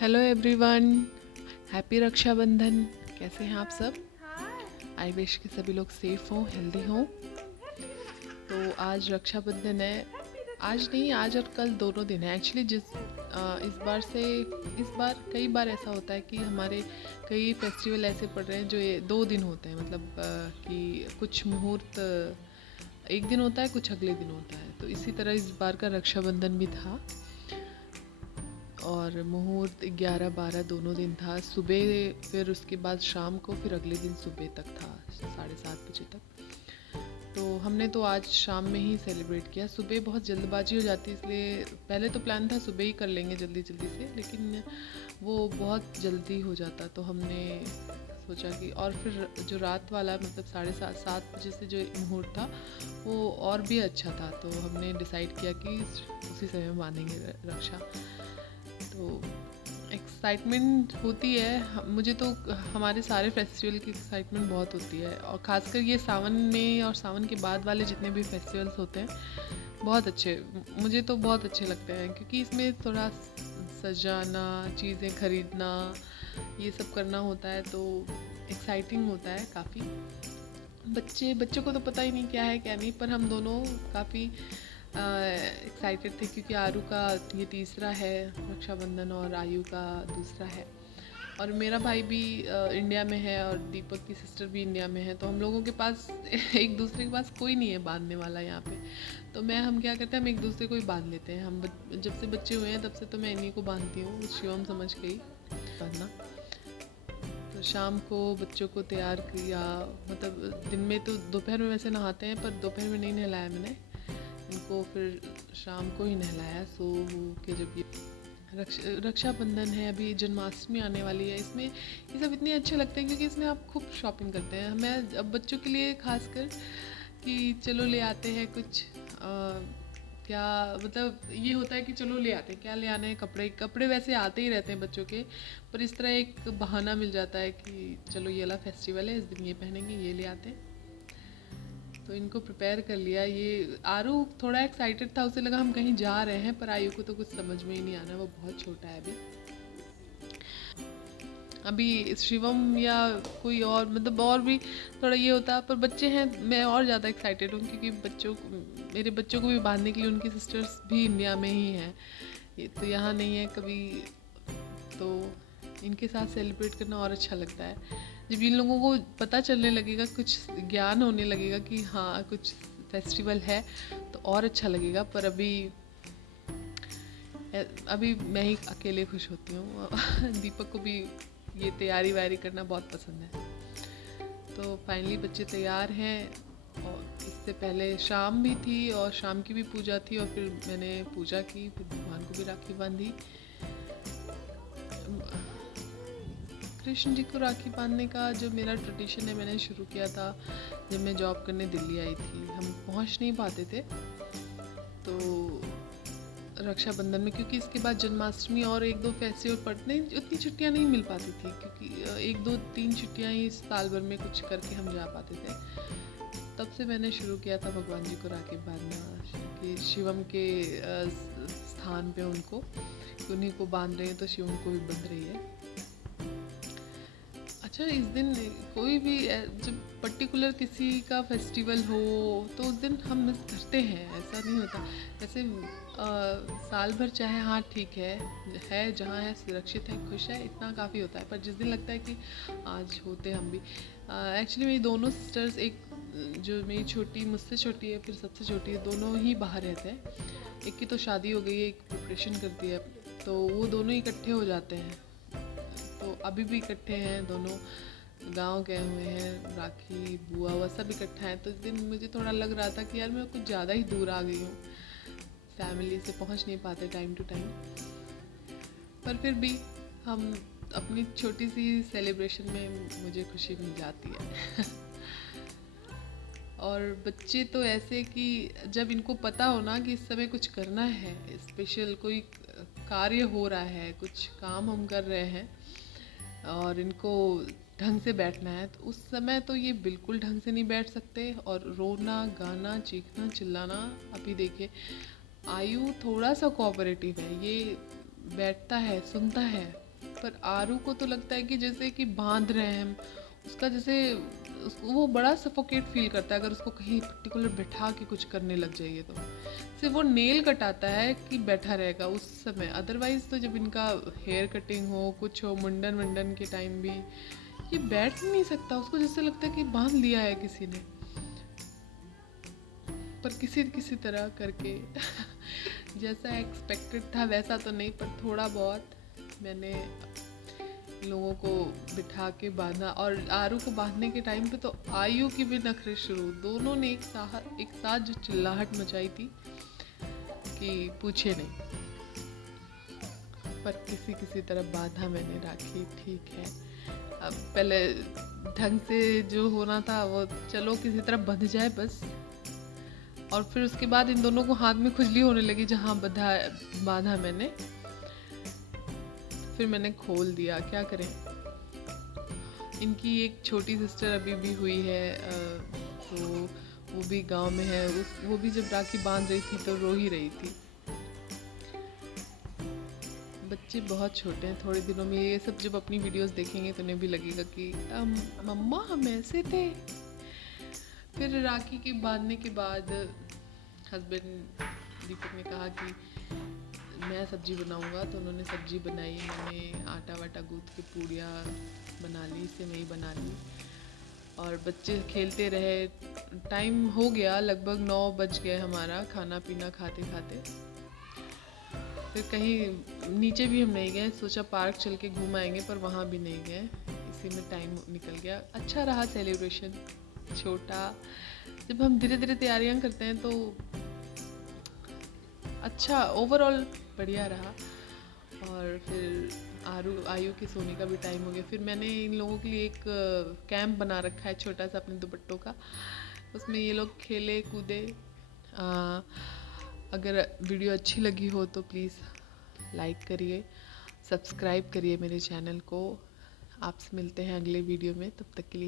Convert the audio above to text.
Hello everyone, happy Rakshabandhan. कैसे हैं आप सब? आई विश कि सभी लोग सेफ हों, हेल्दी हों। तो आज रक्षाबंधन है। आज नहीं, आज और कल दोनों दिन है एक्चुअली। इस बार कई बार ऐसा होता है कि हमारे कई फेस्टिवल ऐसे पड़ रहे हैं जो ये 2 दिन होते हैं, मतलब कि कुछ मुहूर्त एक दिन होता है, कुछ अगले दिन होता है। तो इसी तरह इस बार का रक्षाबंधन भी था और मुहूर्त 11-12 दोनों दिन था। सुबह, फिर उसके बाद शाम को, फिर अगले दिन सुबह तक था, 7:30 बजे तक। तो हमने तो आज शाम में ही सेलिब्रेट किया। सुबह बहुत जल्दबाजी हो जाती है, इसलिए पहले तो प्लान था सुबह ही कर लेंगे जल्दी जल्दी से, लेकिन वो बहुत जल्दी हो जाता। तो हमने सोचा कि, और फिर जो रात वाला मतलब 7:30 बजे से जो मुहूर्त था वो और भी अच्छा था। तो हमने डिसाइड किया कि उसी समय बांधेंगे रक्षा। तो एक्साइटमेंट होती है मुझे तो। हमारे सारे फेस्टिवल की एक्साइटमेंट बहुत होती है, और ख़ासकर ये सावन में और सावन के बाद वाले जितने भी फेस्टिवल्स होते हैं बहुत अच्छे, मुझे तो बहुत अच्छे लगते हैं, क्योंकि इसमें थोड़ा सजाना, चीज़ें खरीदना, ये सब करना होता है। तो एक्साइटिंग होता है काफ़ी। बच्चों को तो पता ही नहीं क्या है क्या नहीं, पर हम दोनों काफ़ी एक्साइटेड थे, क्योंकि आरू का ये तीसरा है रक्षाबंधन और आयु का दूसरा है। और मेरा भाई भी इंडिया में है और दीपक की सिस्टर भी इंडिया में है। तो हम लोगों के पास एक दूसरे के पास कोई नहीं है बांधने वाला यहाँ पे। तो हम क्या करते हैं, हम एक दूसरे को ही बांध लेते हैं। जब से बच्चे हुए हैं तब से तो मैं इन्हीं को बांधती हूँ, शिवम समझ के ही बांधना। तो शाम को बच्चों को तैयार किया, मतलब दिन में तो दोपहर में वैसे नहाते हैं, पर दोपहर में नहीं नहलाया मैंने इनको, फिर शाम को ही नहलाया। सो के जब ये रक्षाबंधन है, अभी जन्माष्टमी आने वाली है, इसमें ये सब इतने अच्छे लगते हैं क्योंकि इसमें आप खूब शॉपिंग करते हैं। मैं अब बच्चों के लिए खासकर कि चलो ले आते हैं कुछ, क्या मतलब ये होता है कि चलो ले आते हैं, क्या ले आने हैं, कपड़े वैसे आते ही रहते हैं बच्चों के, पर इस तरह एक बहाना मिल जाता है कि चलो ये वाला फेस्टिवल है, इस दिन ये पहनेंगे, ये ले आते हैं। तो इनको प्रिपेयर कर लिया। ये आरू थोड़ा एक्साइटेड था, उसे लगा हम कहीं जा रहे हैं, पर आयु को तो कुछ समझ में ही नहीं आना, वो बहुत छोटा है अभी। अभी शिवम या कोई और, मतलब और भी थोड़ा ये होता, पर बच्चे हैं, मैं और ज़्यादा एक्साइटेड हूँ, क्योंकि मेरे बच्चों को भी बांधने के लिए उनकी सिस्टर्स भी इंडिया में ही हैं, ये तो यहाँ नहीं है कभी। तो इनके साथ सेलिब्रेट करना और अच्छा लगता है। जब इन लोगों को पता चलने लगेगा, कुछ ज्ञान होने लगेगा कि हाँ कुछ फेस्टिवल है, तो और अच्छा लगेगा। पर अभी मैं ही अकेले खुश होती हूँ। दीपक को भी ये तैयारी वारी करना बहुत पसंद है। तो फाइनली बच्चे तैयार हैं, और इससे पहले शाम भी थी और शाम की भी पूजा थी, और फिर मैंने पूजा की, फिर भगवान को भी राखी बांधी। कृष्ण जी को राखी बांधने का जो मेरा ट्रेडिशन है, मैंने शुरू किया था जब मैं जॉब करने दिल्ली आई थी। हम पहुंच नहीं पाते थे तो रक्षाबंधन में, क्योंकि इसके बाद जन्माष्टमी और 1-2 फेस्टिवल पड़ने, उतनी छुट्टियां नहीं मिल पाती थी, क्योंकि 1-2-3 छुट्टियां ही साल भर में कुछ करके हम जा पाते थे। तब से मैंने शुरू किया था भगवान जी को राखी बांधना, कि शिवम के स्थान पे उनको, उन्हीं को बांध रहे हैं तो शिवम को भी बंध रही है। अच्छा, इस दिन कोई भी जब पर्टिकुलर किसी का फेस्टिवल हो तो उस दिन हम मिस करते हैं, ऐसा नहीं होता। जैसे साल भर चाहे, हाँ ठीक है जहाँ है सुरक्षित है, खुश है, इतना काफ़ी होता है। पर जिस दिन लगता है कि आज होते हम भी। एक्चुअली मेरी दोनों सिस्टर्स, एक जो मेरी छोटी मुझसे छोटी है, फिर सबसे छोटी है, दोनों ही बाहर रहते हैं। एक की तो शादी हो गई है, एक प्रिपरेशन करती है, तो वो दोनों इकट्ठे हो जाते हैं। तो अभी भी इकट्ठे हैं दोनों, गांव गए हुए हैं, राखी बुआ हुआ सब इकट्ठा है। तो इस दिन मुझे थोड़ा लग रहा था कि यार मैं कुछ ज़्यादा ही दूर आ गई हूँ, फैमिली से पहुँच नहीं पाते टाइम टू टाइम। पर फिर भी हम अपनी छोटी सी सेलिब्रेशन में मुझे खुशी मिल जाती है। और बच्चे तो ऐसे कि जब इनको पता हो ना कि इस समय कुछ करना है, स्पेशल कोई कार्य हो रहा है, कुछ काम हम कर रहे हैं और इनको ढंग से बैठना है, तो उस समय तो ये बिल्कुल ढंग से नहीं बैठ सकते, और रोना गाना चीखना चिल्लाना। अभी देखिए आयु थोड़ा सा कोऑपरेटिव है, ये बैठता है, सुनता है, पर आरू को तो लगता है कि जैसे कि बांध रहे हैं हम उसका, जैसे वो बड़ा सफोकेट फील करता है अगर उसको कहीं पर्टिकुलर बैठा के कुछ करने लग जाइए तो। सिर्फ वो नेल कटाता है कि बैठा रहेगा उस समय, अदरवाइज तो जब इनका हेयर कटिंग हो कुछ हो मुंडन वंडन के टाइम भी ये बैठ नहीं सकता, उसको जैसे लगता है कि बांध लिया है किसी ने। पर किसी तरह करके जैसा एक्सपेक्टेड था वैसा तो नहीं, पर थोड़ा बहुत मैंने लोगों को बिठा के बांधा। और आरू को बांधने के टाइम पे तो आयु की भी नखरे शुरू, दोनों ने एक साथ जो चिल्लाहट मचाई थी कि पूछे नहीं। पर किसी तरह बांधा मैंने राखी, ठीक है। अब पहले ढंग से जो होना था वो चलो किसी तरह बंध जाए बस, और फिर उसके बाद इन दोनों को हाथ में खुजली होने लगी जहाँ बांधा मैंने। फिर मैंने खोल दिया, क्या करें। इनकी एक छोटी सिस्टर अभी भी हुई है, तो वो भी गांव में है, वो भी जब राखी बांध रही थी तो रो ही रही थी। बच्चे बहुत छोटे हैं, थोड़े दिनों में ये सब जब अपनी वीडियोस देखेंगे तो उन्हें भी लगेगा कि मम्मा हम ऐसे थे। फिर राखी के बांधने के बाद हस्बैंड दीपक ने कहा कि मैं सब्जी बनाऊंगा, तो उन्होंने सब्जी बनाई। मैंने आटा वाटा गूँथ के पूड़ियाँ बना ली, सेवई बना ली, और बच्चे खेलते रहे। टाइम हो गया, लगभग 9 बज गए हमारा खाना पीना खाते खाते। फिर कहीं नीचे भी हम नहीं गए, सोचा पार्क चल के घूम आएंगे, पर वहाँ भी नहीं गए। इसी में टाइम निकल गया। अच्छा रहा सेलिब्रेशन, छोटा। जब हम धीरे धीरे तैयारियां करते हैं तो अच्छा, ओवरऑल बढ़िया रहा। और फिर आयु के सोने का भी टाइम हो गया। फिर मैंने इन लोगों के लिए एक कैंप बना रखा है छोटा सा अपने दुपट्टों का, उसमें ये लोग खेले कूदे। अगर वीडियो अच्छी लगी हो तो प्लीज़ लाइक करिए, सब्सक्राइब करिए मेरे चैनल को। आपसे मिलते हैं अगले वीडियो में, तब तक के लिए